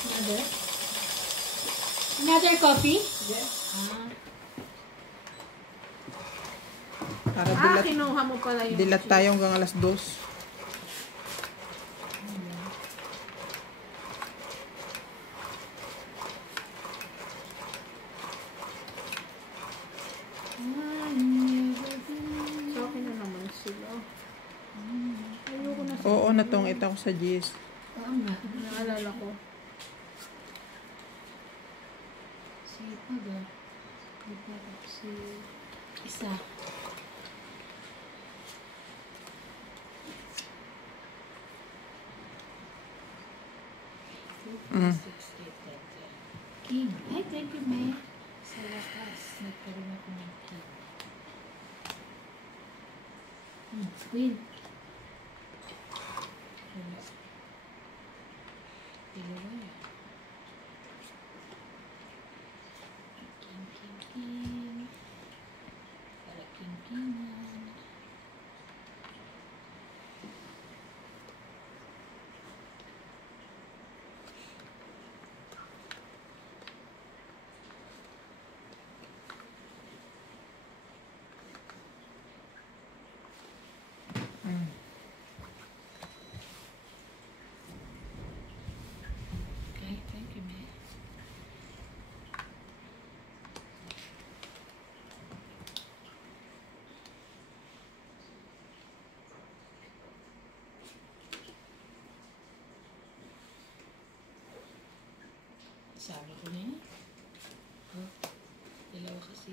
Another? Another coffee? Yes. Para dilat, Kinuha mo pala yung dilat cheese. tayo hanggang alas 2. So, akin na naman sila. Ayoko na Oo, natungit ako sa G's. Oo nga. naalala ko. Si Paga. Si isa. Mm. King. Ay, thank you, May. Sa lakas, nagkaroon ako ng king. Queen. Wala. Dalawa yan. King, king, king. Para king, kingan. Okay, thank you, May. Sabi ko na yan. Oh, dalawa kasi.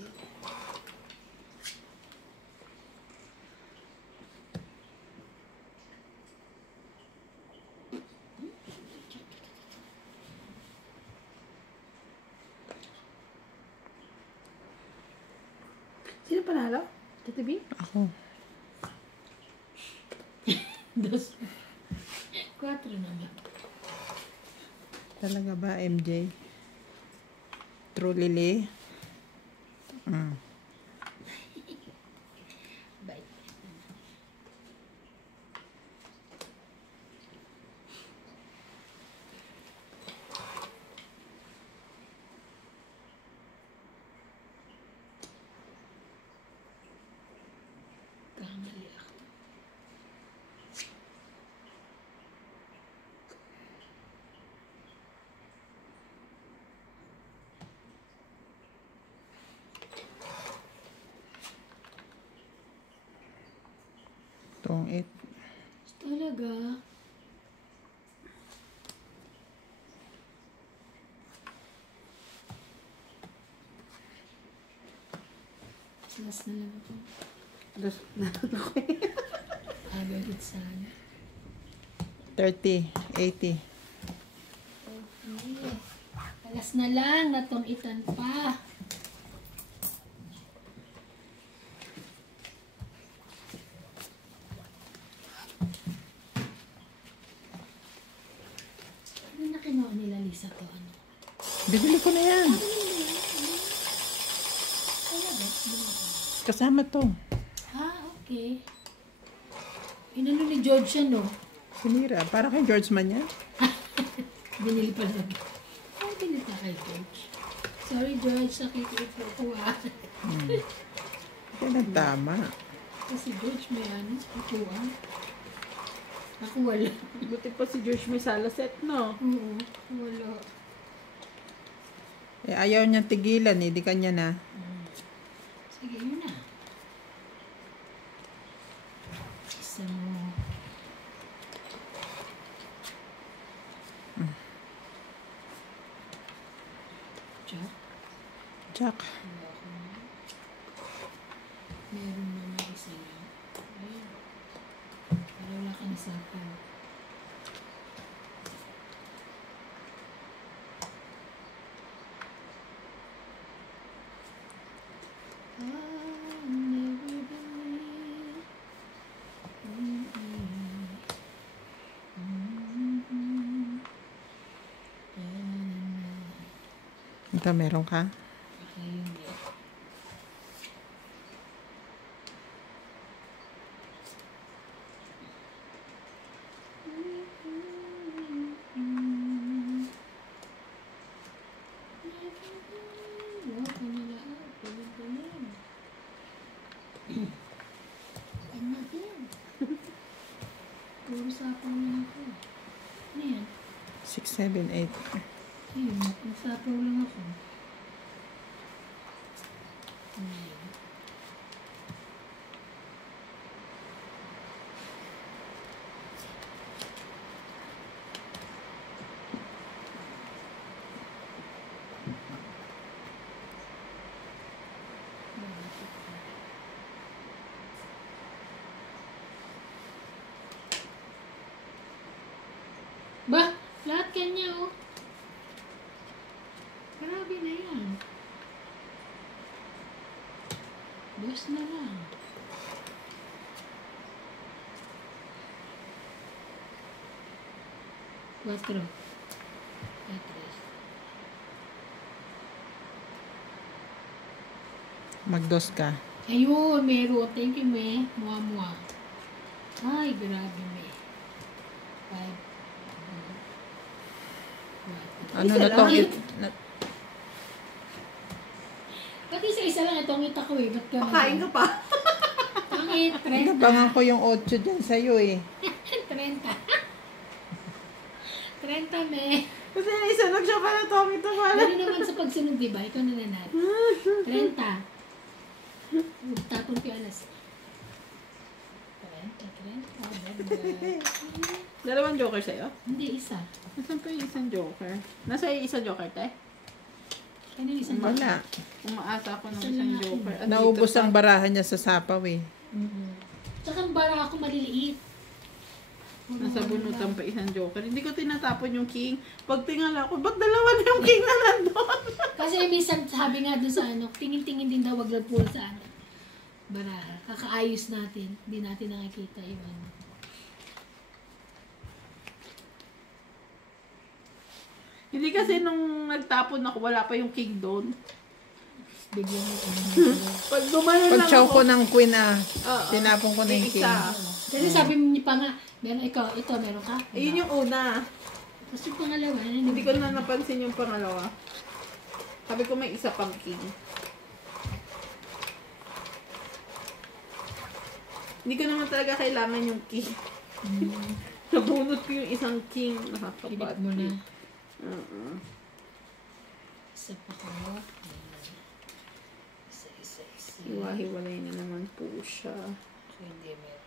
Sino panalo? Tito B? Ako. Dos. 4 naman. Talaga ba, MJ? True Lily? Bye. Kamali ako. Tungit. Talaga? Last na lang ako. Agad sana. 30, 80. Okay. Alas na lang, natungitan pa. Ano na kinuha nila, Lisa, to? Ano? Bibili ko na yan. Talaga? Kasama to. Okay. Inano ni George yan, no? Sinira. Para kay George man yan. Binili pa lang. Ay, binili pa kay George. Sorry, George. Nakikipo ko, ha? Yan ang tama. Kasi George may ano, putuan. Ako wala. Buti pa si George may salaset, no? Oo, wala. Eh, ayaw niyang tigilan eh. Di kanya na. Sige, yun na. Isa mo. Jack? Jack. Wala ko na. Meron naman isa lang. Ayun. Para wala ka na sa akin. Ito, meron ka? 6, 7, 8. Ayun, nasapaw lang ako. Ayun. Ba, lahat kanya oh. Grabe na yan. Dos na lang. Cuatro. Tres. Magdos ka. Ayun, meron. Thank you, me. Mua-mua. Ay, grabe, me. Five. Ano na tong Ba't isa-isa lang itong ngita ko eh? Ba't ka Pakain ka pa. Pangit, 30. Nabangan ko yung 8 dyan sa'yo eh. 30. 30, me. Kasi naisunod siya pala, Tommy, ito pala. Ano naman sa pagsunod, diba? Ikaw na nanat. 30. Tapon ko yung alas. 30. Dalawang joker sa'yo? Hindi, isa. Nasaan pa yung isang joker? Nasa yung isang joker, te? Ano yung isang Wala. Umaasa ako ng Isa isang lang ako. joker. At Naubos dito ang pa- barahan niya sa sapaw eh. Tsaka ang bara ako maliliit. Nasa bunutan pa isang joker. Hindi ko tinatapon yung king. Pag tingala ko, ba't dalawa na yung king na nandun? Kasi minsan sabi nga doon sa ano, tingin-tingin din daw wag lang puro sa ano. Baraha. Kakaayos natin. Hindi natin nakikita yung ano. Hindi kasi nung nagtapon ako, wala pa yung king doon. Bigyan mo ano. Pag gumanon Pag lang chow ako, ko ng queen ah, Oo. tinapon ko na yung king. isa. Kasi sabi mo niya pa nga, meron ikaw, ito meron ka? Ayun yung una. Tapos yung pangalawa, Hindi ko na napansin yung pangalawa. Sabi ko may isa pang king. Hindi ko naman talaga kailangan yung king. Nabunot ko yung isang king. Pinip Nakakabad. mo na. Isa pa ko. Isa. Iwahiwalay na naman po siya. Hindi meron.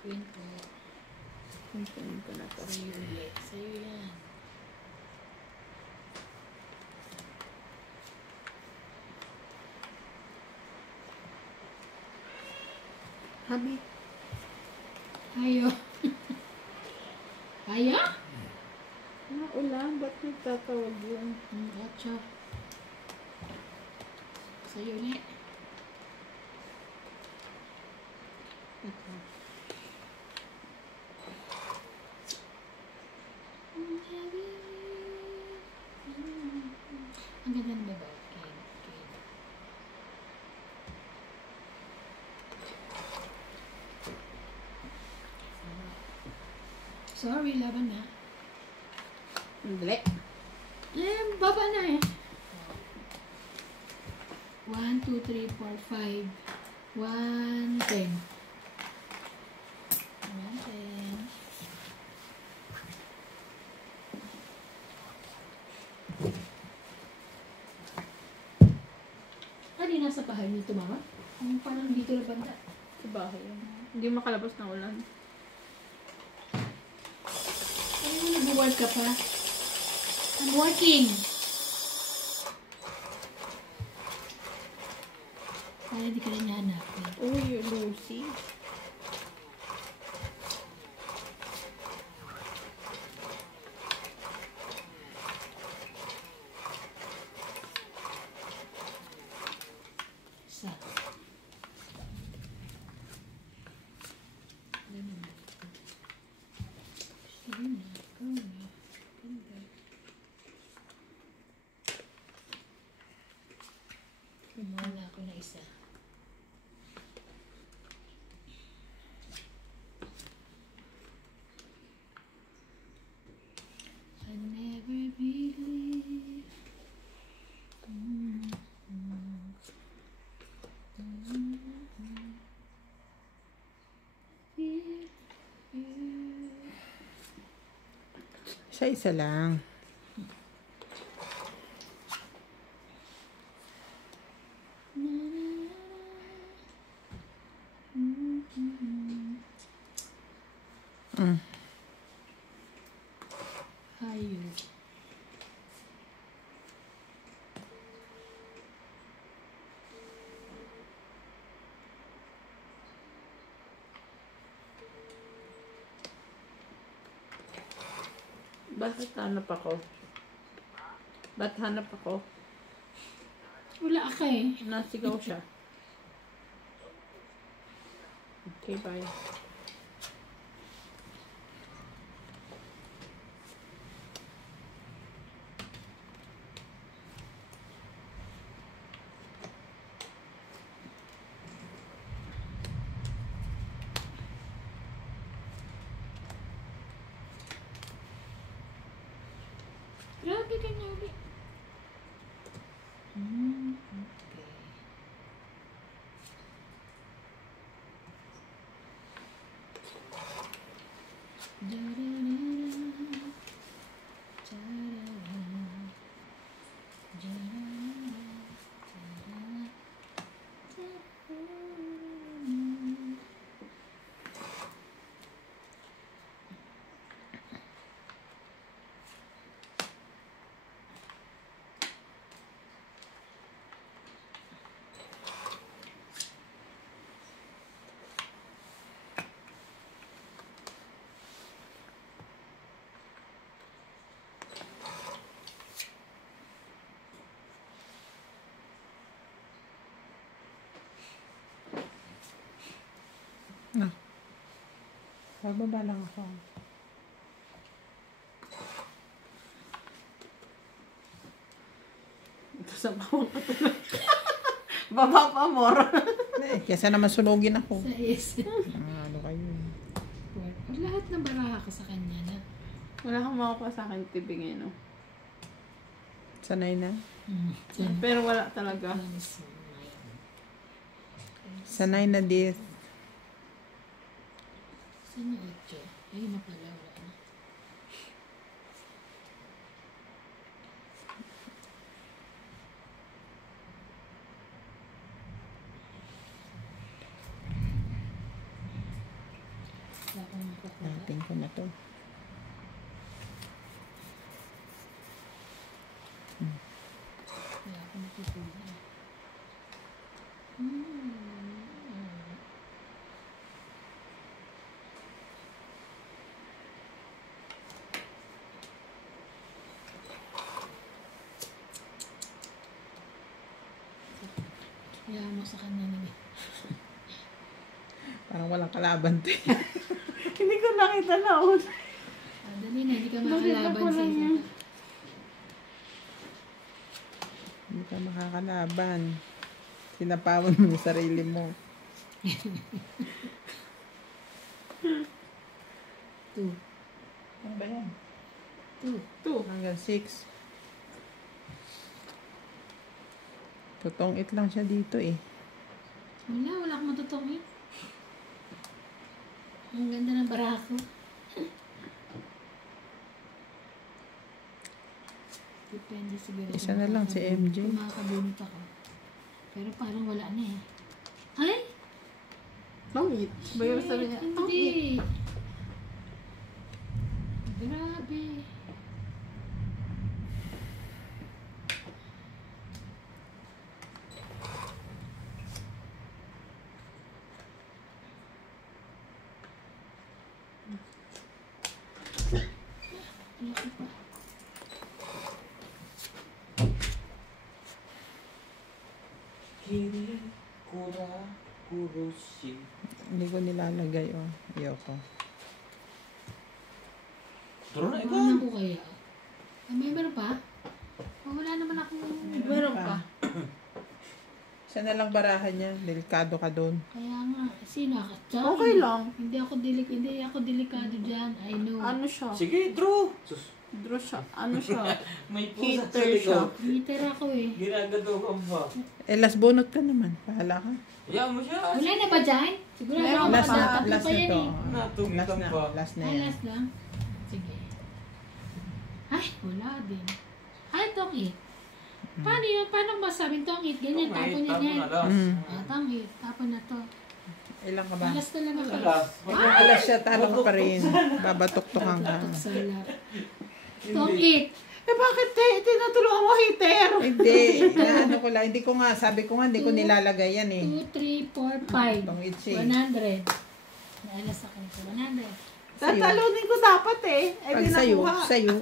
Queen po. Kunin ko na to. Sa'yo ulit. Sa'yo yan. Habi. Ayo. Ayo? Ulan, ba't nagtatawag yun? Ocho. Sa'yo ulit. Ito. Ang ganda ng babae. Okay. Sorry, laban na. Hindi. Baba na eh. 1, 2, 3, 4, 5. 1, 10. 1, 10. Ano yung nasa bahay niyo tumama? Ang parang dito na banda. Sa bahay yan. Hindi makalabas ng ulan. Ano yung nag-work ka pa? I'm working. Para di ka na niya hanapin. Uy, Lucy. Isa. Sige na. Go na. Ganda. Wala ako na isa. I never believe. If you Isa lang. Mm. Hayop. Bakit hanap ako? Ba't hanap ako? Wala ka eh. Nasigaw siya. Okay, bye. Grabe ka niya ulit. Okay. Ah. Bababa lang ako. Ito sa bawang katulad. Baba pa, more. Eh, kesa naman sunugin ako. Sa is. Ano kayo? Lahat ng baraha ko sa kanya na. Wala kang makuha sa akin tibing eh, no? Sanay na? Pero wala talaga. Sanay na this. Saan yung 8? Ayun na pala. Wala na. Wala akong makukuha. Natin ko na to. Wala akong makukuha. Kaya mo sa kanya na Parang walang kalaban to. Hindi ko nakita na un. dali na, hindi ka Nakita makalaban ko sa lang isa. yan. Hindi ka makakalaban. Sinapawan mo yung sarili mo. 2. Ano ba yan? 2. 2. Hanggang 6. Tutong-it lang siya dito eh. Wala akong matutungin. Ang ganda ng baraha ko. Depende siguro. Isa kung na lang si MJ. Kung makakabunot ako. Pero parang wala na eh. Ay! Tongit. Bayo sabi niya, Hindi. tongit. Grabe. Laki pa. Kiri kura kurushi. Hindi ko nilalagay oh. Ayoko. Turo na Ano ikaw. ko kaya? Ay, may meron pa? Oh, wala naman akong... Meron pa. Isa na lang barahan niya. Delikado ka doon. Kaya nga, sino ka? Okay lang. Hindi ako delikado dyan. I know. Ano siya? Sige, draw. Sus, Draw siya. Ano siya? may pusa sa Hater siya. likod. Twitter ako eh. Ginagado ka ba? Eh, last bonot ka naman. Bahala ka. Hayaan mo siya. Wala na ba dyan? Siguro Meron ako Last pa. na. tatlo Last pa na yan to. eh. Natungit Last ang na. pa. Last na Ah, yan. last lang? Sige. Ay, wala din. Ay, tong 8. Paano yun? Paano masabing tong 8? Ganyan, tapon niya yan. Tapon Ah, tong 8. Tapon na to. Ilang ka ba? Alas na lang ako. alas. Kung alas siya, tanong pa rin. Babatok-tokan ka. Batok sa lap. Tong 8. Eh bakit tinutulungan mo hater? Hindi, inaano ko lang. Hindi ko nga, sabi ko nga, hindi ko nilalagay yan eh. 2, 3, 4, 5. Tong itchy. 100. Naalas ako nito. 100. Tatalunin ko dapat eh. Eh Pag di sayo, nakuha. sayo.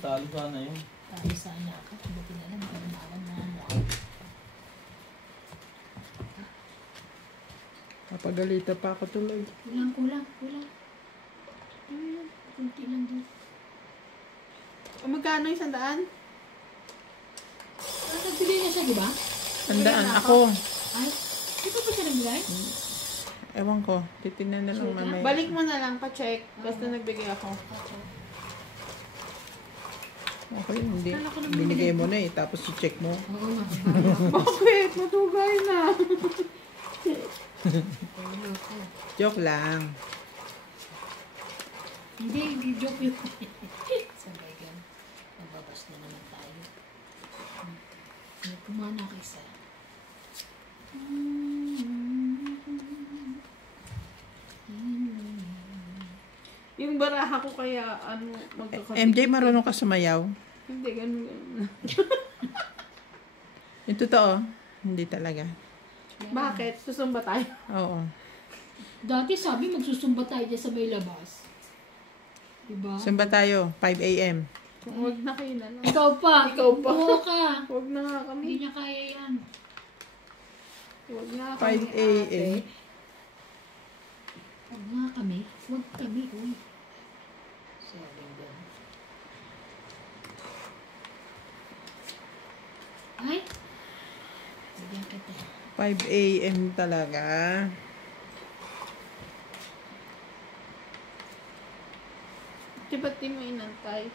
Talo sana yun. Tayo sana ako. Buti na lang. Karanawan na ano. Mapagalita pa ako tuloy. Kulang. Kunti lang doon. O magkano 100? Nagbili na siya, di ba? Tandaan, ako. Ay, di ba siya nagbili? Ewan ko, titignan na lang mamaya. Balik mo na lang pa-check. Basta nagbigay ako. Okay, hindi. Binigay mo na eh, tapos i-check mo. Oo nga. Bakit? Matugay na. Joke lang. Hindi joke yun. Sabay gan. Magbabas na naman tayo. Kumana ka isa. Yung baraha ko kaya ano magkakabit. MJ, marunong ka sumayaw? Hindi, ganun. Yung totoo, hindi talaga. Bakit? Susumba tayo. Oo. Dati sabi magsusumba tayo dyan sa may labas. Diba? Saan ba tayo? 5 a.m. Huwag na kayo na lang. Ikaw pa. Ikaw pa. Oo ka. Huwag na nga Hindi kami. niya kaya yan. Huwag na 5 kami. a.m. Huwag nga kami. Huwag kami. Uy. Sabi gan. Ay. Bigyan kita. 5 a.m. talaga. Di ba't di mo inantay?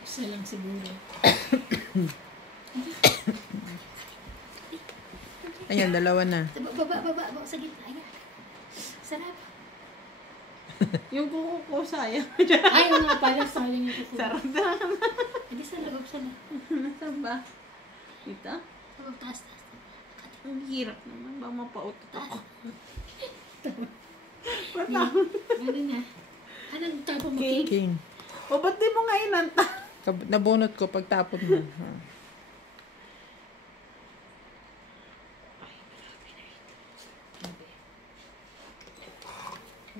Isa lang siguro. Ayan, dalawa na. Baba. Sa gitna. Ayan. Sarap. Yung kuko ko, sayang. Ay, nga pala. Sayang yung kuko. Sarap na. Hindi sa loob. Nasaan ba? Dito? Loob, taas. Ang hirap naman. Baka mapautot ako. Ano na? Anong tapo mo, King. King? King. O, ba't di mo nga inantay? Nabunot ko pagtapon mo. Ha.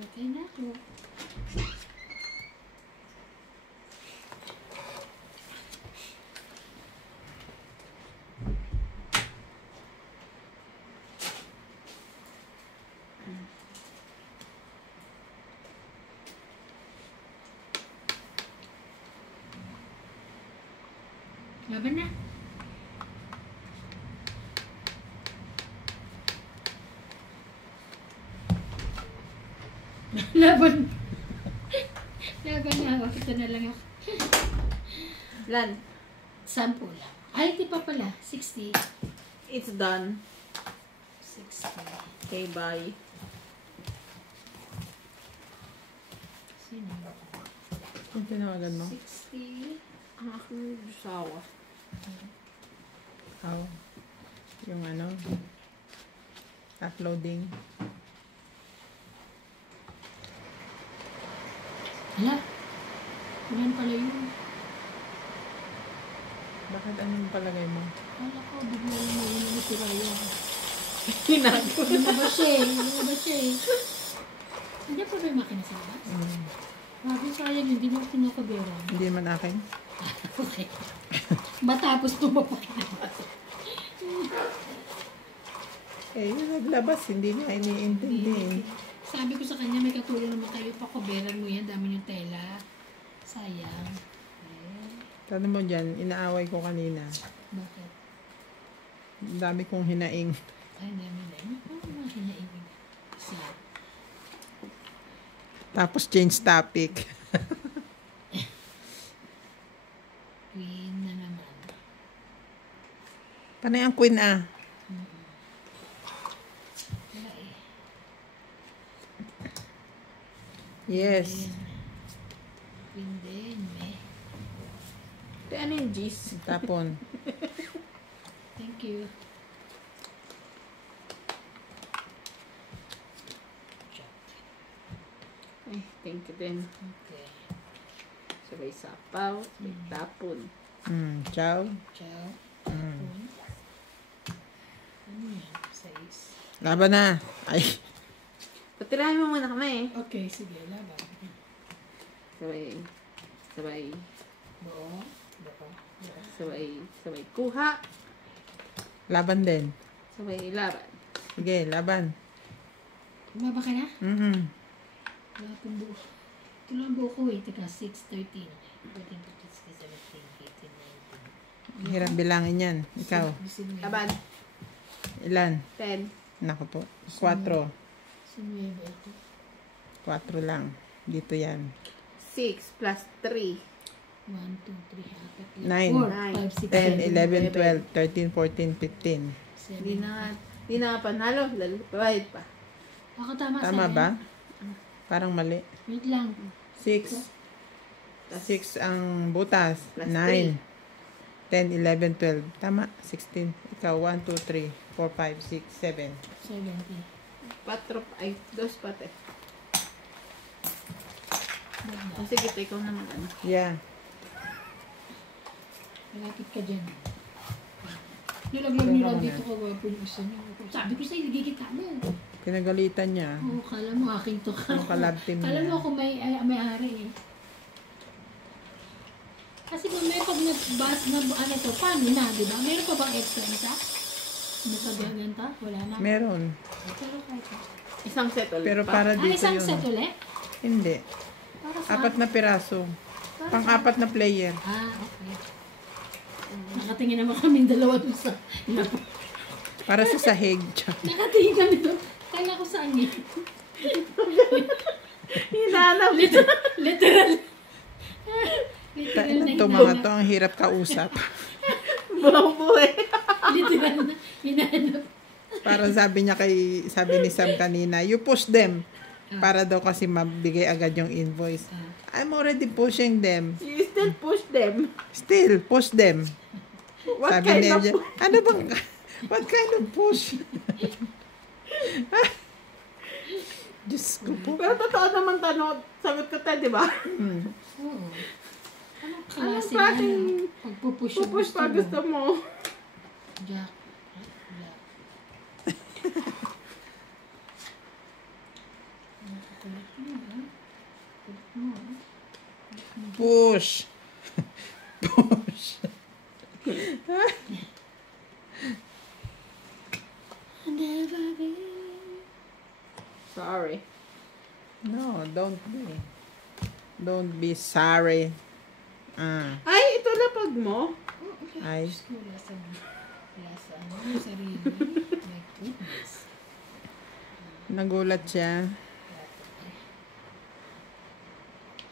Okay na ako. Laban na. Laban. Laban na ako. Ito na lang ako. Lan, 10 lang. Ay, di pa pala. 60. it's done. 60. Okay, bye. Sino? Yung tinawagan mo? 60. Ang aking sawa. How? Yung ano? Uploading. Hala. Yan pala yun. Bakit anong palagay mo? Kala ko, bigla lang mo yun na si Raya. Hinago. Lumabas siya eh. Hindi pa ba yung makina sa labas? Grabe, sayang yun. Hindi mo kinakabera. Hindi man akin. Okay. Matapos ko mapakilabas. Eh, yung naglabas, hindi niya iniintindi. Sabi ko sa kanya, may katulong naman kayo. Pakoberan mo yan. Dami yung tela. Sayang. Tanong mo dyan, inaaway ko kanina. Bakit? Ang dami kong hinaing. Ay, dami na. Ano mga hinaibig? Kasi, Tapos change topic. queen na naman. Panay ang queen ah. Wala eh. Yes. Queen din, may. Ano yung G's? Tapon. Thank you. Ay, thank you din. Okay. Sabay sapaw, sabay tapon. Ciao. Ciao. Mm. Ano yan? 6. Laban na. Ay. Patirahin mo muna kami. Okay, sige. Laban. Sabay Buo. Buo. sabay kuha, Laban din. sabay laban. Sige, laban. Bumaba ka na? Wala akong buo. Ito lang buo ko eh. Teka, 6, 13, 14, 15, 16, 17, 18, 19. Hirap bilangin yan. Ikaw. Laban. Ilan? 10. Naku po. 4. Sinuweba ito. 4 lang. Dito yan. 6 plus 3. 1, 2, 3, 4, 9, 5, 6, 10, 7, 11, 12, 13, 14, 15. 7. Di na nga panalo. Bayad pa. Ako tama, Tama 7. ba? Parang mali. Wait lang. 6. 6 ang butas. Plus 9. 10, 11, 12. Tama. 16. Ikaw, 1, 2, 3, 4, 5, 6, 7. 70. 4, ay, 2 pati. Wala. Sige, ikaw naman ano. Yeah. Malapit ka dyan. Nilaglag nila dito kagwapo yung isa niya. Sabi ko sa'yo, ligigit ka mo. Pinagalitan niya. Oo, kala mo aking to. Ang kalab team Kala mo niya. ako may-ari eh. Kasi kung may pag nag-bus na ano to, paano na, di ba? Meron pa bang extra isa? Nakagaganta? Wala na. Meron. Pero kahit na. Isang set ulit Pero pa. para dito Isang yun. set ulit? Hindi. Para sa... 4 na piraso. Pang-4 na player. Okay. Nakatingin naman kami dalawa dun sa... Para sa sahig. Nakatingin kami dun. Kala ko saan yun. Hinanap. Literal. Literal na Ito mga to, ang hirap kausap. Buong buhay. Literal na hinahanap. Para sabi ni Sam kanina, you push them. Para daw kasi mabigay agad yung invoice. I'm already pushing them. You still push them. Still, push them. What Sabi kind niya, of ano bang, what kind of push? Diyos ko po. Pero totoo naman tanong, sagot ko tayo, di ba? Oo. Anong Anong klase na klaseng pagpupush yung pupush pa gusto mo? Jack. Jack. Nakakulit mo, ha? Kulit mo, ha? Push. Push. Never be. Sorry. No, don't be. Don't be sorry. Ay, ito lapag mo? Ay. Wala sa ano, sarili. My goodness. Nagulat siya.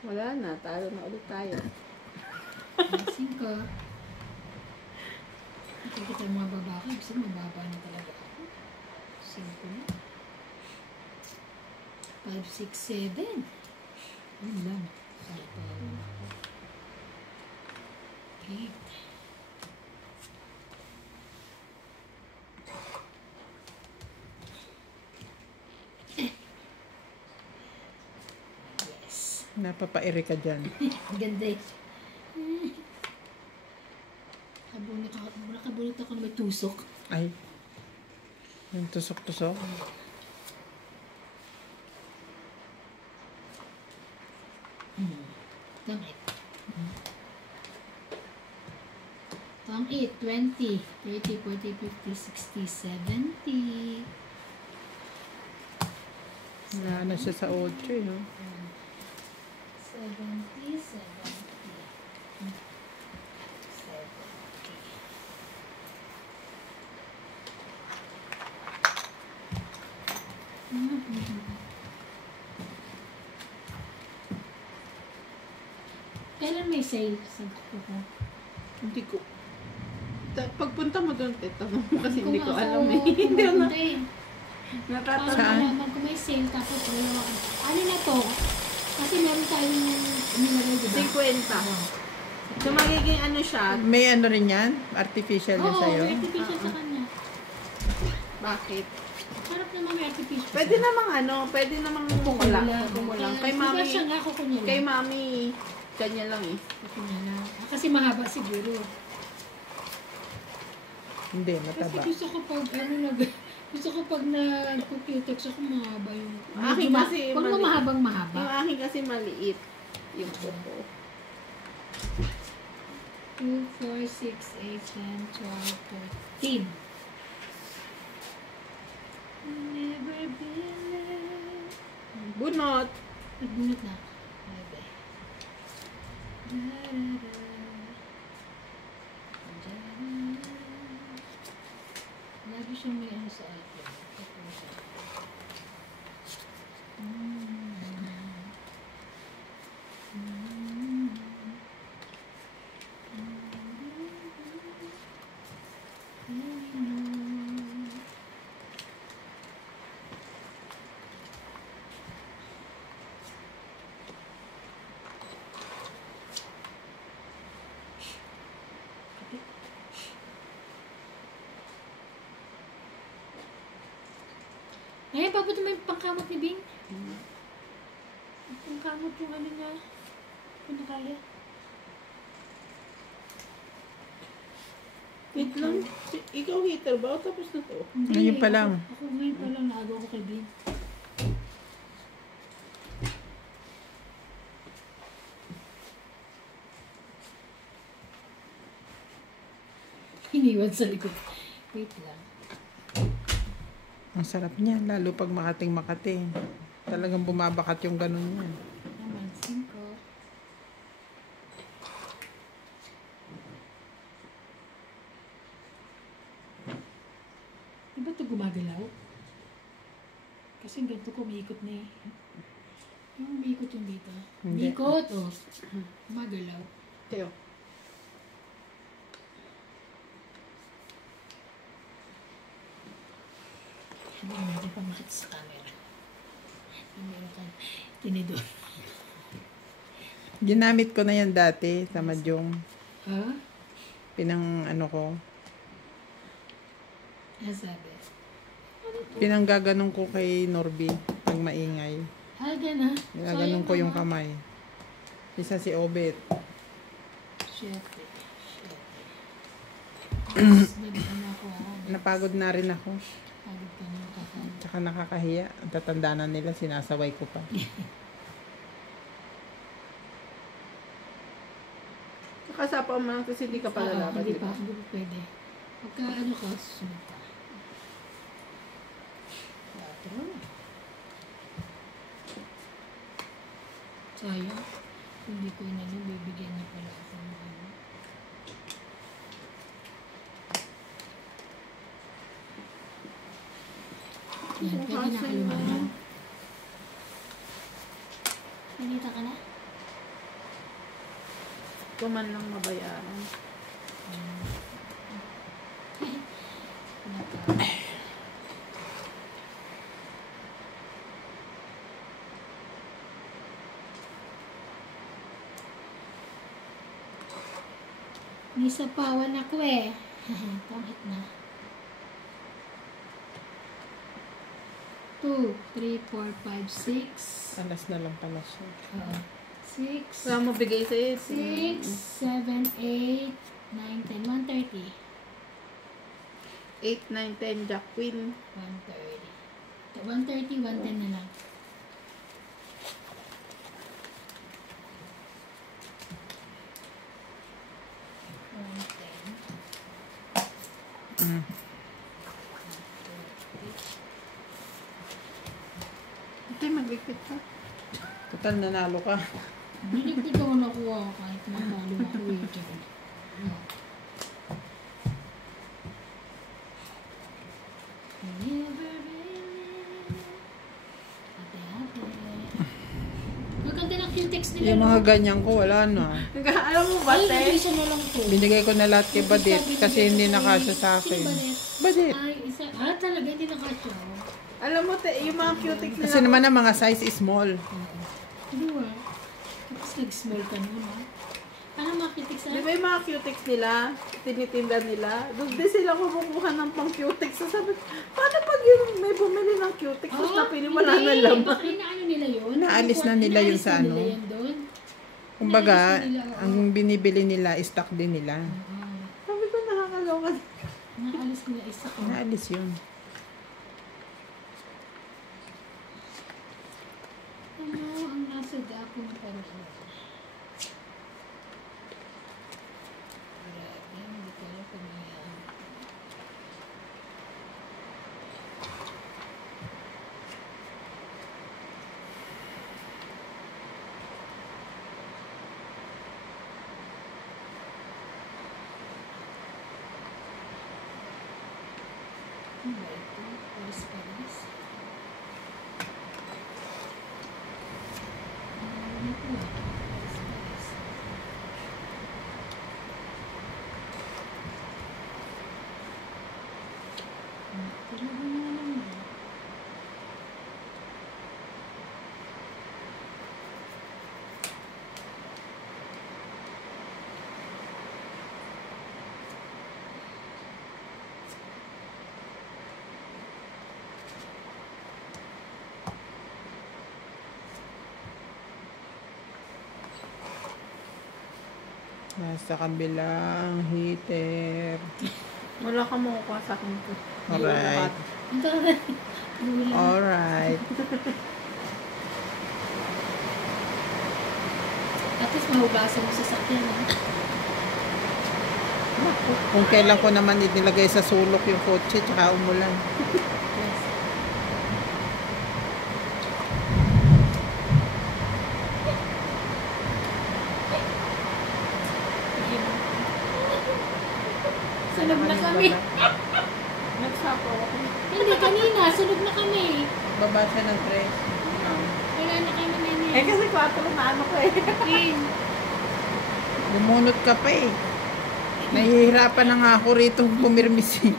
Wala na, talo na ulit tayo. Pansin ko. Nakikita yung mga baba ko. Gusto mababa na talaga ako. 5 na. 5, 6, 7. Ano lang. 8. Yes. Napapairi ka dyan. Ganda eh. Nakabunot ako na may tusok. Ay. Yung tusok-tusok. Tangit. Tangit. 20, 30, 40, 50, 60, 70. Wala na siya sa old tree, no? 70, 70. 70. Kailan may sale sa ko? Hindi ko. Pagpunta mo doon, tanong mo kasi hindi ko Kung alam ako eh. Hindi ko na. pumunta eh. Para Natatanong. Saan? malaman kung may sale tapos ano na to? Kasi meron tayong Nilagay, diba? 50. So, magiging ano siya? May ano rin yan? Artificial yan Oo, sa'yo? may artificial sa kanya. Bakit? Sarap naman may artificial. Pwede namang ano, pwede namang kumulang. Kay mami, Siya nga, kukunya kay lang. mami, kanya lang eh. Kukunya lang. Kasi mahaba siguro. Hindi, Kasi mataba. gusto ko pag, gusto ko pag nag-cutex ako mahaba yung... Akin kasi Huwag mo mali- mahabang mahaba. Yung akin kasi maliit. Yung puto. 2, 4, 6, 8, 10, 12, 13. Never been left. Bunot. Nagbunot na ako. Bye-bye. Da-da-da. Da-da-da. Lagi siyang may ano sa akin. Tapos siya. Ngayon, pabuti mo yung pangkamot ni Bing. Pangkamot yung ano niya. Kung na kaya. Wait lang. Ikaw heater ba? O tapos na to? Hindi, Ngayon pa lang. Ako ngayon pa lang naagaw ko kay Bing. Iniwan sa likod. Wait lang. Ang sarap niya, lalo pag Makating Makati. Talagang bumabakat yung ganun niya. Naman, 5. Di ba ito gumagalaw? Kasi ganito ko umiikot na eh. Yung umiikot yung dito. Hindi. Umiikot, oh. Gumagalaw. Teo. Hindi natin pamakit sa camera. Meron kang tinidor. Ginamit ko na yan dati, tamad yung Ha? pinang ano ko. Ano sabi? Pinanggaganon ko kay Norby pag maingay. Ah, gana. Ginaganon ko yung kamay. Isa si Obet. Siyete. Nag-ano ako Napagod na rin ako. Pagod ka na kakain. Tsaka nakakahiya. Ang tatanda na nila, sinasaway ko pa. Kasapa mo lang kasi hindi ka pala dapat. Hindi pa. Hindi pa pwede. Pagka ano ka, susunod ka. 4. Sayang. Hindi ko na lang bibigyan niya pala ako ng ano. Yan, pwede na kayo lumayan. Nanita ka na? Kuman lang mabayaran. May sapawan ako eh. Pangit na. 2, 3, 4, 5, 6. Alas na lang pala siya. 6. Wala mo bigay sa'yo. 6, 7, 8, 9, 10, 130. 8, 9, 10, Jack Queen. 130. 130, 110 na lang. Mm. Ito maglikit ka. Total, nanalo ka. Binig ko nakuha kahit matalo ako eh. Diyan. Never really. Ate. Maganda ng Q-tex nila. Yung mga ganyan ko, wala na. Alam mo ba, Ay, te? isa na lang to. Binigay ko na lahat kay Badit kasi hindi nakasya sa akin. Sino Badit. Ay, isa. Ah, talaga, hindi nakasya. Alam mo, te, yung mga cutic nila. Kasi naman ang mga size is small. Dua. Tapos nag-small ka naman, ha? Parang makitik sa... Di ba yung mga cutex nila, tinitinda nila, doon din sila kumukuha ng pang cutex. So sabi, paano pag yung may bumili ng cutex, tapos napili wala na laman? Baka inaano nila yun. Naalis na nila yun sa ano. Naalis na nila yun doon. Kumbaga, Naalis na nila, oo. ang binibili nila, stock din nila. Sabi ko, nakakaloka. Naalis nila isa ko. Naalis yun. Ano ang nasa dakong panahon? Grabe, hindi ko alam kung may ano. Ano ba ito? Paris. Ano ito? Paris. Talaga na naman. Nasa kabilang heater. Wala ka makukuha sa akin ko. Alright. Ang talaga. Gulang. Alright. At least mahugasan mo sa sakyan, ha? Kung kailan ko naman inilagay sa sulok yung kotse, tsaka umulan. Yes. Sunog na kami. Nagsapo ako. Hindi, kanina. Sunog na kami. Babasa ng tres. Wala na kami na Eh niya. kasi 4 na ano ko eh. Bumunot ka pa eh. Nahihirapan na nga ako rito pumirmisi.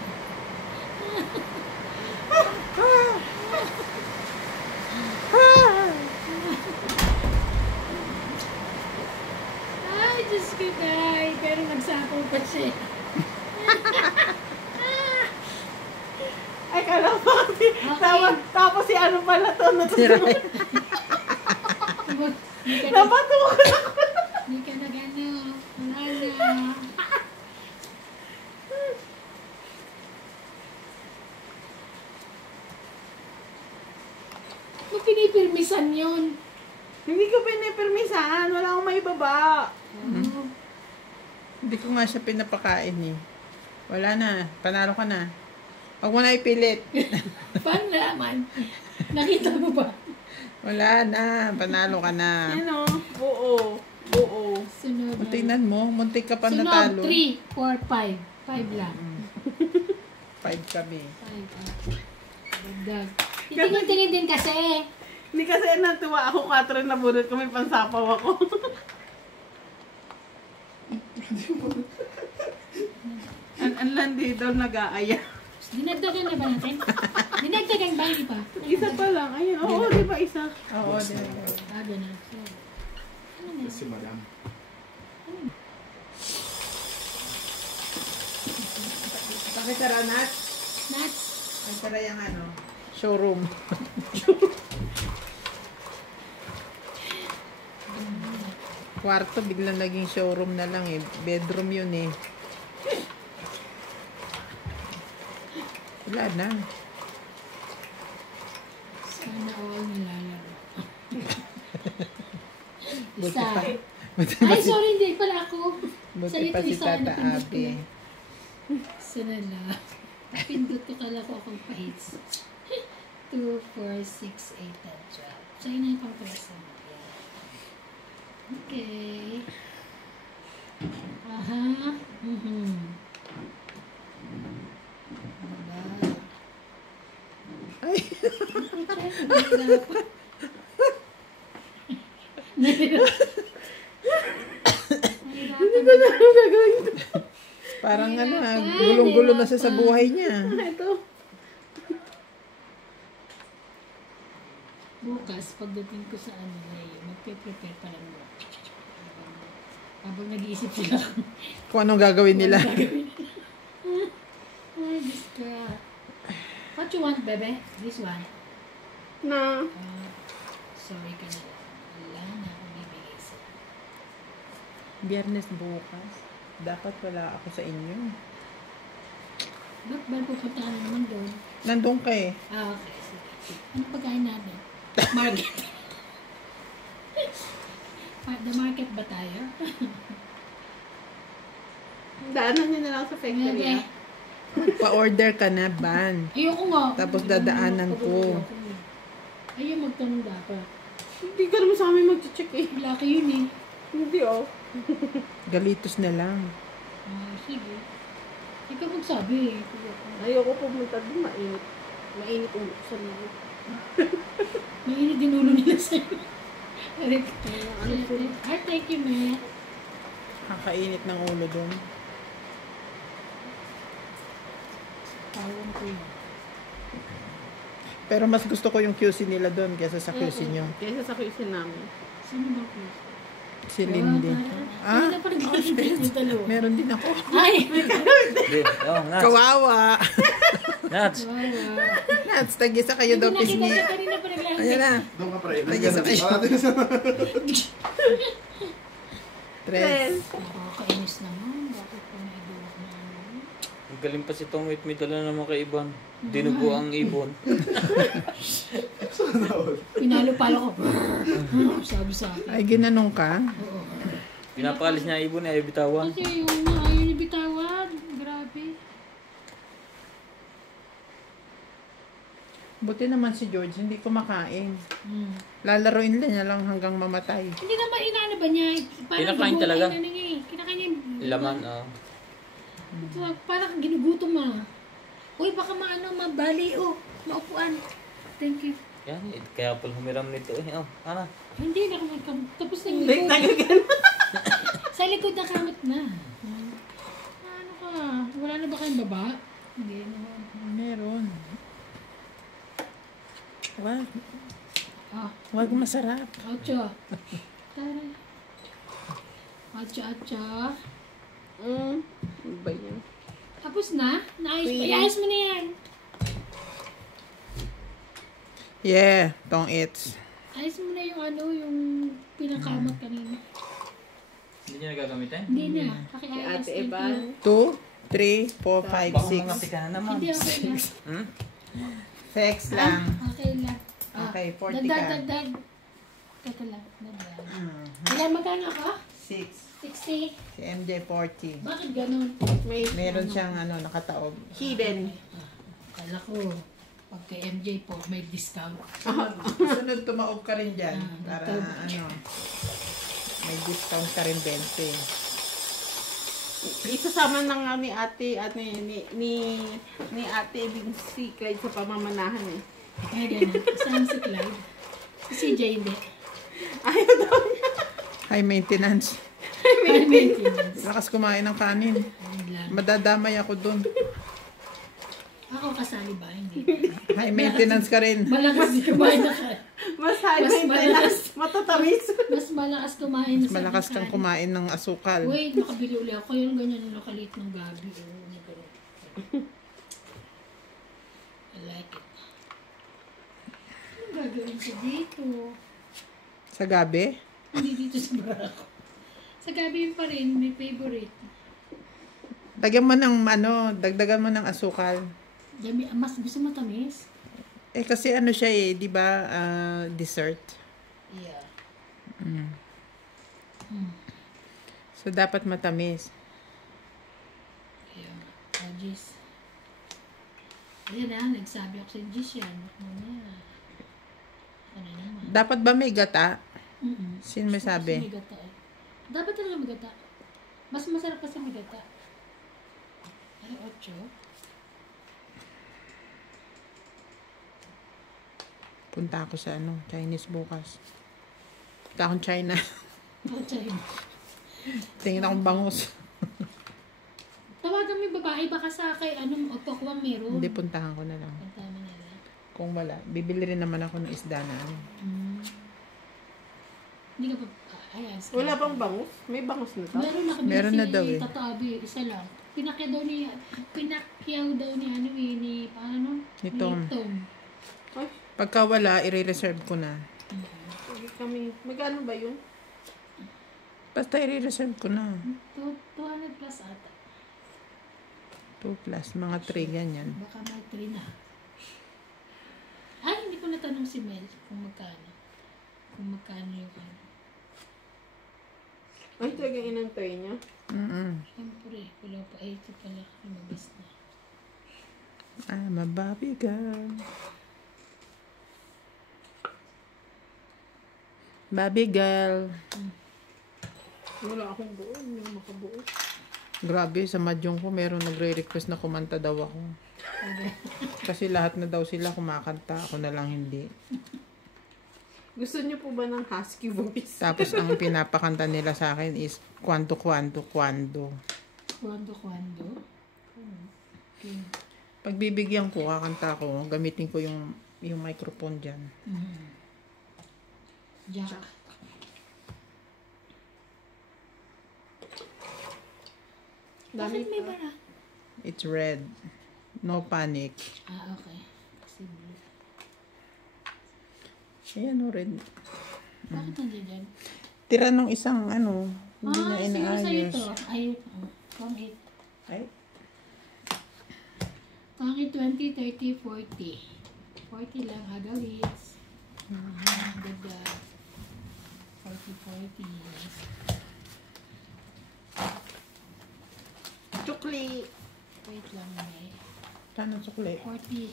Ay, Diyos ko, Day. Pero nagsapaw pa siya. Ay, kala ko kasi. Okay. Tapos si ano pala to. Sira. Hindi ka na, Nabato ko na. hindi ka na gano. Wala na. Mo pinipirmisan yun. Hindi ko pinipirmisahan. Wala akong may baba. Oh. Hindi ko nga siya pinapakain eh. Wala na. Panalo ka na. Huwag mo na ipilit. Paano naman? Nakita mo ba? Wala na. Panalo ka na. Ano? Oo. Oo. Sunod. Tingnan mo. Muntik ka pa Sunod, natalo. 3, 4, 5. 5 lang. 5 kami. 5. Dagdag. Titingin-tingin din kasi. Hindi kasi natuwa ako, Catherine, nabunot ko, may pansapaw ako. Ang landi daw nag-aaya. Dinagdagan na ba natin? Dinagdagan ba? Hindi pa? Isa pa lang. Ayun. Oo, di ba isa? Oo, din. Ganun. Ano na? Si Madam. Pakitara, Nat. Nuts? Pakitara yung ano. Showroom. Kwarto, biglang naging showroom na lang eh. Bedroom yun eh. Wala na. Sana all nilalaro. Buti Isa. pa. Buti pa Ay, si, sorry, hindi pala ako. buti Sa'yo pa ito si isa, Tata napindot ko Abi. na. Sanala. Napindot ko kala ko akong pahits. 2, 4, 6, 8, and 12. Sa'yo na yung pang-presa mo. Yan. Okay. Aha. Mhm. Diba? Ay, Nahirapan. Nahirapan. Hindi ko na alam gagawin ko. parang ano, Hirapan, gulong-gulo na siya sa hirapan. buhay niya. Ito. Bukas, pagdating ko sa ano na yun, nagpe-prepare pa lang mo. Habang nag-iisip sila. Kung anong gagawin nila. Ay, Diyos ka. What you want, bebe? This one? Na, Sorry ka na lang. Wala na akong bibigay sa'yo. Biyernes bukas. Dapat wala ako sa inyo. Ba't ba pupuntahan na naman doon? Nandun ka eh. Okay, sige. Ano pagkain natin? Market. The market ba tayo? daanan niyo na lang sa factory. Bebe. ah. Pa-order ka na, Ban. Ayoko nga. Tapos dadaanan ko. Ayun, magtanong dapat. Hindi ka naman sa amin mag-check eh. Laki yun eh. Hindi oh. Galitos na lang. Sige. Ikaw magsabi eh. Ayoko pumunta doon, mainit. Mainit ulo ko sa liyo. Mainit din ulo nila sa'yo. Ano po? Ay, thank you, man. Kakainit ng ulo doon. Tawang ko yun. Pero mas gusto ko yung QC nila doon kaysa sa QC nyo. Kaysa sa kuisin namin. Sino ba ko? Si Lindy. Ah? Ano pa nag-ibig yung dalawa? Meron din ako. Ay! Hindi. Oh, Nats. Kawawa! Nats. Wow. Nats, tag-isa kayo daw Hindi pisngi. nakita siya kanina pa naglalagay. Ayan na. Doon ka pa rin. Tag-isa kayo. Tres. Nakakainis naman. Bakit pa naidulak na ano? Ang galing pa si Tom Wait. May dala naman kay Iban. Dinugo ang ibon. Pinalo-palo ko. Sabi sa akin. Ay, ginanong ka? Oo. Pinapaalis niya ang ibon niya. Ayaw bitawan. Kasi yung ayaw niya bitawan. Grabe. Buti naman si George, hindi kumakain. Hmm. Lalaroin niya lang hanggang mamatay. Hindi naman inaano ba niya? Parang Kinakain ginugutom talaga. na niya eh. Kinakain niya. Laman. ah. Ito, parang ginugutom ah. Uy, baka maano, mabali oh. Maupuan. Thank you. Yan. Kaya pala humiram nito. Oh, ano? Hindi na kami. Tapos na yung Late likod. na gagan. Sa likod na kamot na. Ano ka? Wala na ba kayong baba? Hindi naman. Meron. Wag. Ah, Wag masarap. ocho. Taray. Ocho. Ano ba yan? Tapos na? Naayos Three. Iayos mo na yan. Yeah, tong eats. Ayos mo na yung ano, yung pinakamat kanina. Hindi niya nagagamitin? Hindi na. Si Pakiayos. Ate thank Evan. you. 2, 3, 4, 5, Baka mga 6. tika na naman. Hindi, okay lang. Hmm? 6 lang. Okay lang. Okay, 40 ka. Dagdag. Teka lang. Dagdag. Ilan magkano ako? 6. 60. Si MJ 40. Bakit ganun? Meron siyang nakataob. Hidden. Akala ko, pag kay MJ po, may discount. Sunod tumaob ka rin dyan. Ah, Para natawag. may discount ka rin 20. Isasama na nga ni ate at ni ate si Clyde sa pamamanahan eh. Ay, ganun. Saan si Clyde? Si CJ hindi. Ayaw daw niya. High maintenance. High maintenance. Lakas kumain ng kanin. Ayun lang. Madadamay ako dun. Ako kasali ba? Hindi. High maintenance ka rin. Malakas kumain na ka. Mas high Mas maintenance. Matatamis. Mas malakas kumain na sa Malakas kang kanin. kumain ng asukal. Wait, nakabili uli ako. Yung ganyan yung nakaliit ng gabi. Oh, I like it. Anong gagawin siya dito? Sa gabi? Hindi dito sa barako. Sa gabi yun pa rin, may favorite. Dagdagan mo ng dagdagan mo ng asukal. Dami, mas gusto mo tamis? Eh kasi siya eh, 'di ba? Dessert. Yeah. So dapat matamis. Yeah. Jis. Ayan nagsabi ako sa Jis yan. Mamaya. Ano naman? Dapat ba may gata? Mm-mm. Sino may sabi? May gata eh. Dapat talaga may gata. Mas masarap kasi may gata. Ay, 8. Punta ako sa Chinese bukas. Punta akong China. China. Tingin akong bangus. Tawagan mo yung babae baka sa kay Opakwang meron. Hindi, puntahan ko na lang. Puntahan mo nila. Kung wala, bibili rin naman ako ng isda na Hindi ka pa, ayan. Wala bang bangus? May bangus na to? Meron na kami Meron na daw eh. Tato Abi, isa lang. Pinakyaw daw ni ano eh, ni, paano? Ni Tom. Ay, Pagka wala, i-reserve ko na. sige kami. Magkano ba yun? Basta i-reserve ko na. 200 plus ata. 2 plus, mga 3 ganyan. Baka may 3 na. Ay, hindi ko natanong si Mel kung magkano. Kung magkano yung ano. Ay, talagang inantay niya. Siyempre, wala pa 80 pala. Lumabas na. I'm a Barbie girl. Barbie girl. Wala akong buo. Hindi ako makabuo. Grabe, sa Mahjong ko, meron nagre-request na kumanta daw ako. Kasi lahat na daw sila kumakanta, ako na lang hindi. Gusto niyo po ba ng husky voice? Tapos ang pinapakanta nila sa akin is kwando, kwando, kwando. Kwando. Okay. Pagbibigyan ko, kakanta ko, gamitin ko yung microphone dyan. Jack. Dami Bakit may pa. bara? It's red. No panic. Ah, okay. Kasi blue. Ayan o, red. Bakit nandiyan dyan? Tira nung isang ano, hindi niya siguro sa'yo inaayos. to. Ayun. Pangit. Ay, Pangit 20, 30, 40. 40 lang, hagalis. Ganda. 40. Chukli. Wait lang, may. paano sukli? 40.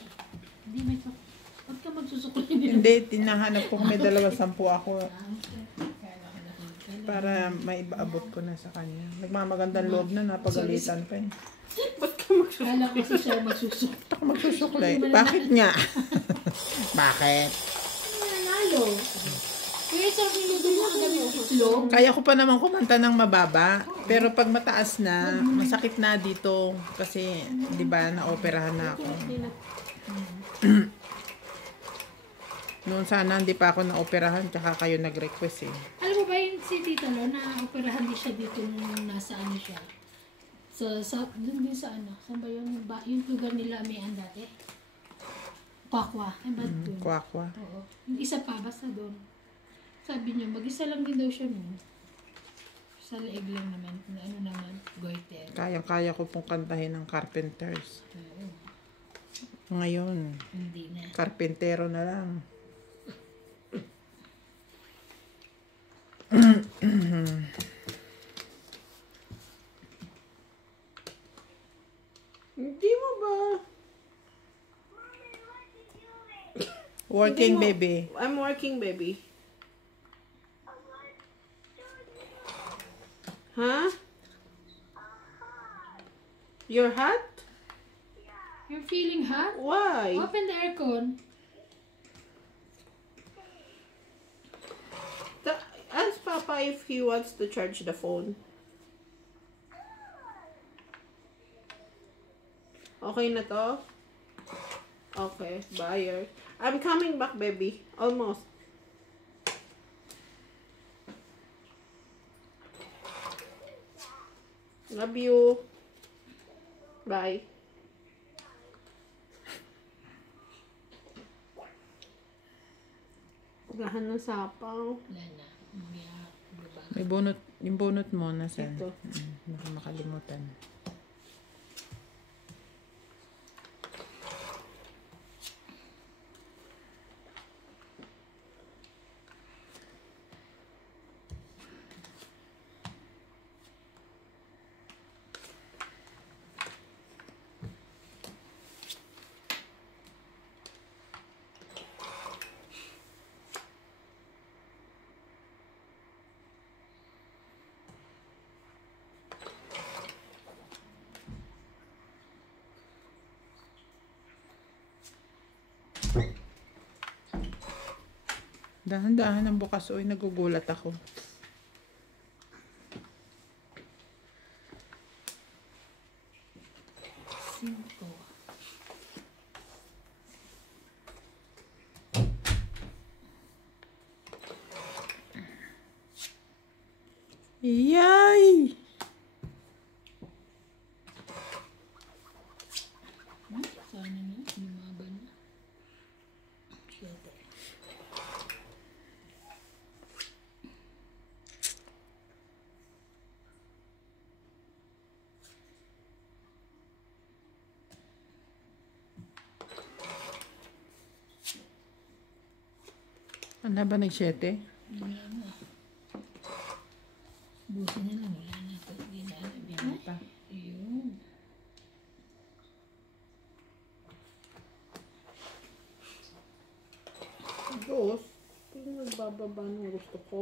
Hindi, may suk. Huwag ka magsusukli. Hindi, tinahanap ko kung may 210 ako Kala ko na. para maibaabot ko na sa kanya. Nagmamagandang loob na, napagalitan pa eh. Ba't ka magsusunod? Kala ko kasi siya magsusukli. Ba't ako magsusukli? Bakit nga? Bakit? Nanalo. Kaya sa akin yung mga gamit itlog. Kaya ko pa naman kumanta ng mababa. Pero pag mataas na, masakit na dito. Kasi, di ba, na-operahan na ako. Noon sana hindi pa ako na-operahan, tsaka kayo nag-request eh. Alam mo ba yung si Tita Lo, na-operahan din siya dito nung nasa ano siya? Doon din sa ano? Saan ba yung lugar nila Amihan dati? Kwakwa. Ay ba doon? Kwakwa. Oo. Yung isa pa, basta doon. Sabi niya, mag-isa lang din daw siya noon. Sa leeg lang naman. Ano naman, goiter. Kayang-kaya ko pong kantahin ng Carpenters. Oo. Ngayon, Hindi na. karpentero na lang. Hindi mo ba? Working Hindi mo- baby. I'm working, baby. Huh? You're hot? You're feeling hot? Why? Open the aircon. Ask Papa if he wants to charge the phone. Okay na to? Okay, bye. I'm coming back, baby. Almost. Love you. Bye. Lahan ng sapaw. Wala na. Mamaya, baba. May bunot, yung bunot mo, nasan? Ito. Baka makalimutan. Dahan-dahan ang bukas. Uy, nagugulat ako. Cinco. Yay! Sana na, lumaban na. Siyete. Ano ba nag-7? Wala na. Busin na lang, wala na. Ito, hindi na alam yan. Ayun. Diyos, kung nagbababa ng gusto ko.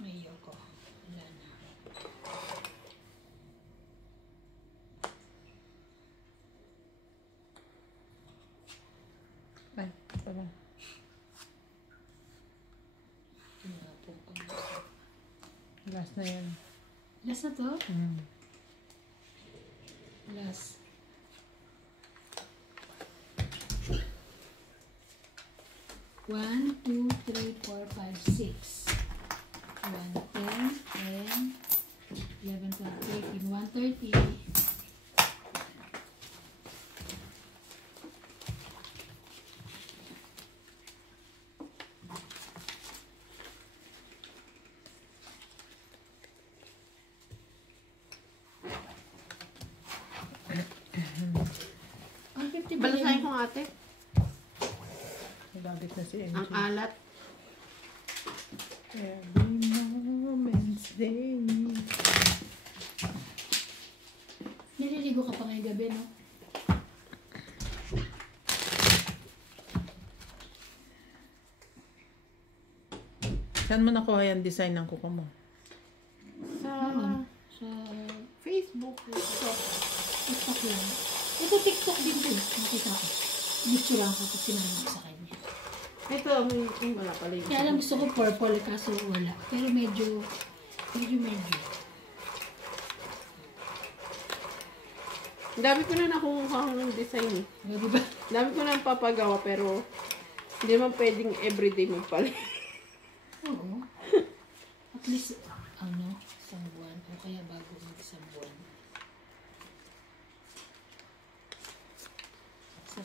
Ayoko. Wala na. Ay, pala. Tumapong ang Last na yan. last na to? Mm. Last. One, two, three, 4, 5, 6. 1, 10, 10, 11, 12, 13, 130. Ang 50 ba Balasahin yan? ko ate. Nagagit na si MJ. Ang alat. Every moment's day. Nililigo ka pa ngayong gabi, no? Saan mo nakuha yung design ng kuko mo? Sa Sa Facebook. TikTok lang. Ito TikTok din to. Nakita ko. Nitsura ko kasi sinama ko sa kanya. Ito, wala pala yun. Kaya lang gusto ko purple kaso wala. Pero medyo. Ang dami ko na nakuha ng design eh. O, diba? Ang dami ko na papagawa pero hindi naman pwedeng everyday magpalit. Oo. At least, isang buwan. O kaya bago mag-isang buwan. So,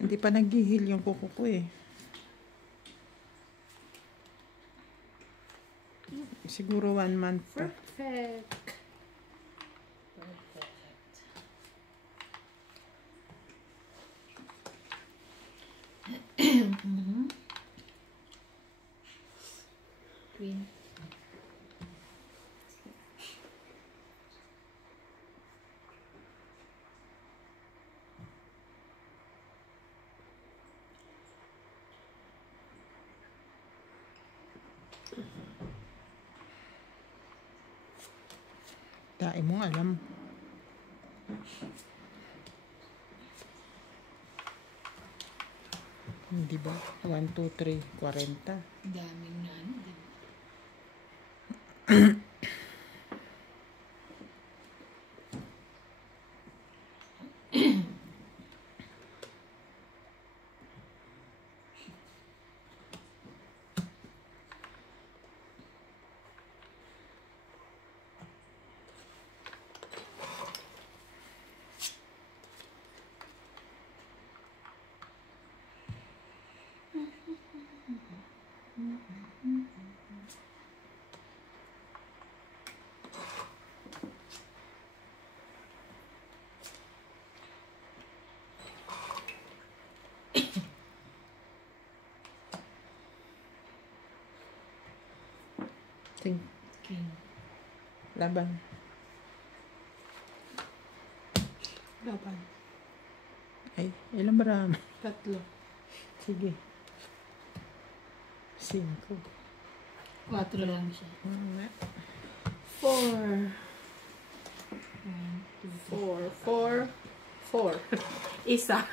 Hindi pa nag-heal yung kuko ko eh. Siguro 1 month pa. Perfect. perfect. Queen. Dahil mong alam. Hindi ba? 1, 2, 3, 40. Daming na diba? Ting. King. Laban. Laban. Ay, ilang marami. 3. Sige. 5. 4 lang siya. 4. 1, 2, 3. 4. Isa.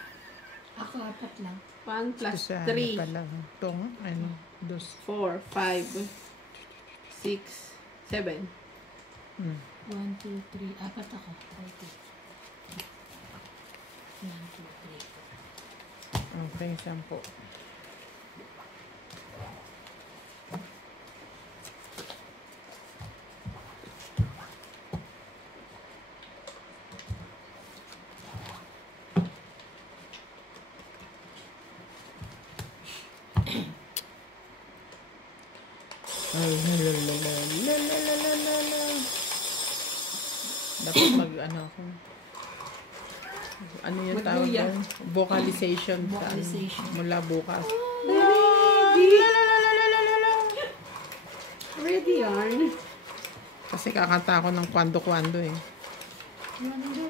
Ako 4 lang. 1 plus Isa 3. pala. Itong, ano, 2. 4, 5, 6, 7. 1, 2, 3. 4 ako. Okay. 1, 2, 3. Okay, 10. Ay, la. Dapat ano ako. Ano yung tawag Magbuya. doon? Vocalization. Vocalization. Mula bukas. Ready? Ready yarn. Kasi kakanta ako ng kwando-kwando eh. Kwando.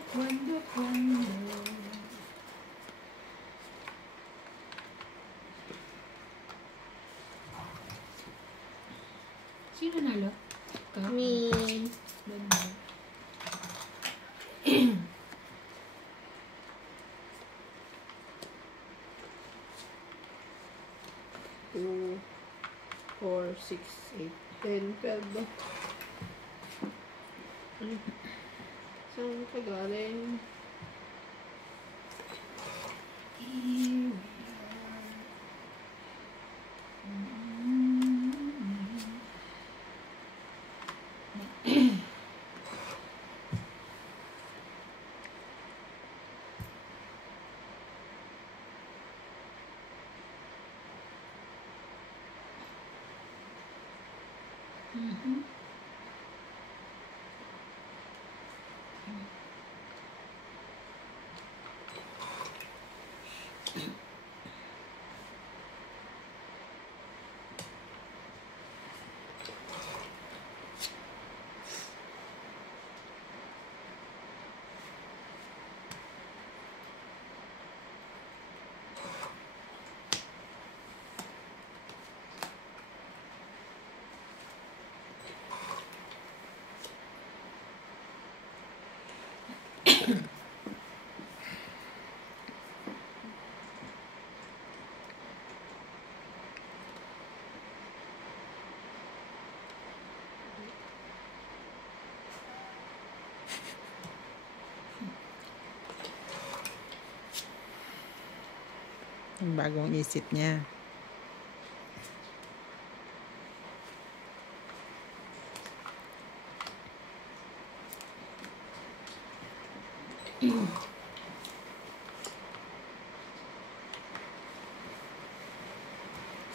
Sino nalo? Ikaw? Me. Ganda. 2, 4, 6, 8, 10, 12. Ay, saan ka galing? Here we are. Mhm. Yung bagong isip niya.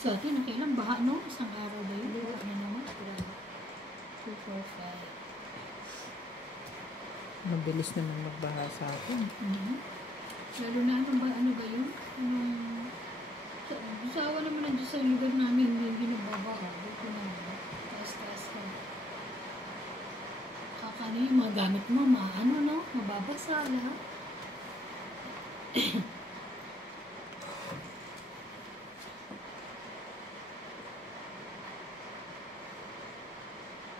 Sa atin, nakailang baha, no? Isang araw ba yun? Baha na naman. 2, 4, 5. Mabilis naman magbaha sa atin. Mhm. Lalo na ano ba yun? Sawa naman nandiyo sa lugar namin, hindi nagbabaha. Dito na, taas-taas ka. Kakano yung mga gamit mo, no? Mababasa lahat.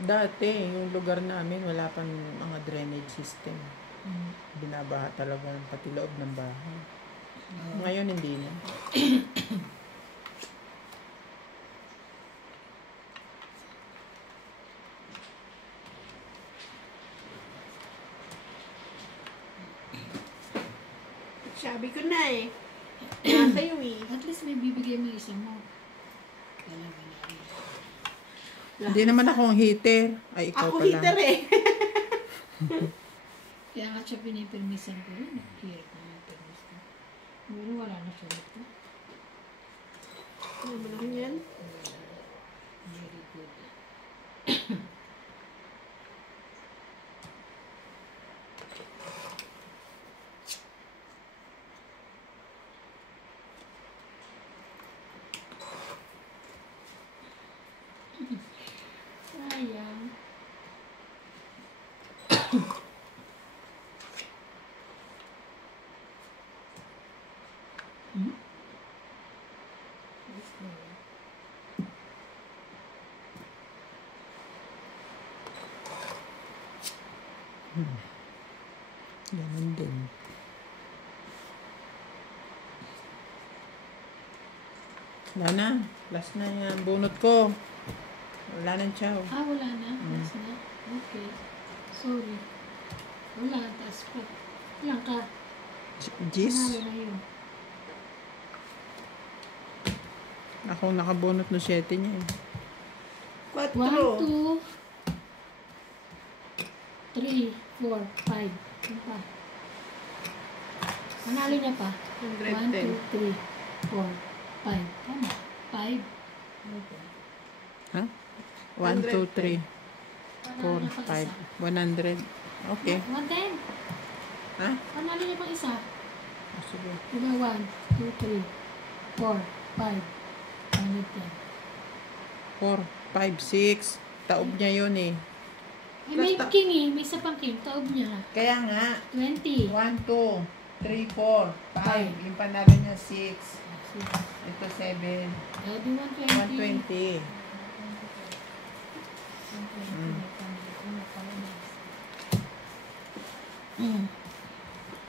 Dati, yung lugar namin, wala pang mga drainage system. Binabaha talaga pati loob ng bahay. Ngayon, hindi na. Sabi ko na eh. Nasa iyo eh. At least may bibigay mo isa mo. Talaga na. Hindi naman akong heater. Ay, ikaw Ako pala. heater eh. Kaya nga siya pinipirmisan ko yun. Hirap na yung permisan. Pero wala na siya dito. Ano mo lang yan? Very good. Sayang. Hmm? What's going on? Ganun din. Wala na. Last na yan. Bunot ko. Wala nang chow. Ah, wala na. Last na. Okay. Sorry. Wala. Taas pa. Ilang ka? Gis. Panalo na yun. Ako nakabunot no 7 niya eh. 4. 1, 2, 3, 4, 5. Ano pa? Panalo niya pa. 1, 2, 3, 4, 5. Tama. 5. Ano pa? Ha? 1, 2, 3, 4, Panalo niya pang 5, isa. 100. Okay. 110. Ha? Panalo niya pang isa. Sige. Diba 1, 2, 3, 4, 5, 110. 4, 5, 6. Taob niya yun eh. Eh, may Basta- king eh. May isa pang king. Taob niya. Kaya nga, 20. 1, 2, 3, 4, 5. Yung panalo niya 6. Ito 7. Eh, di 120. 120. Mm.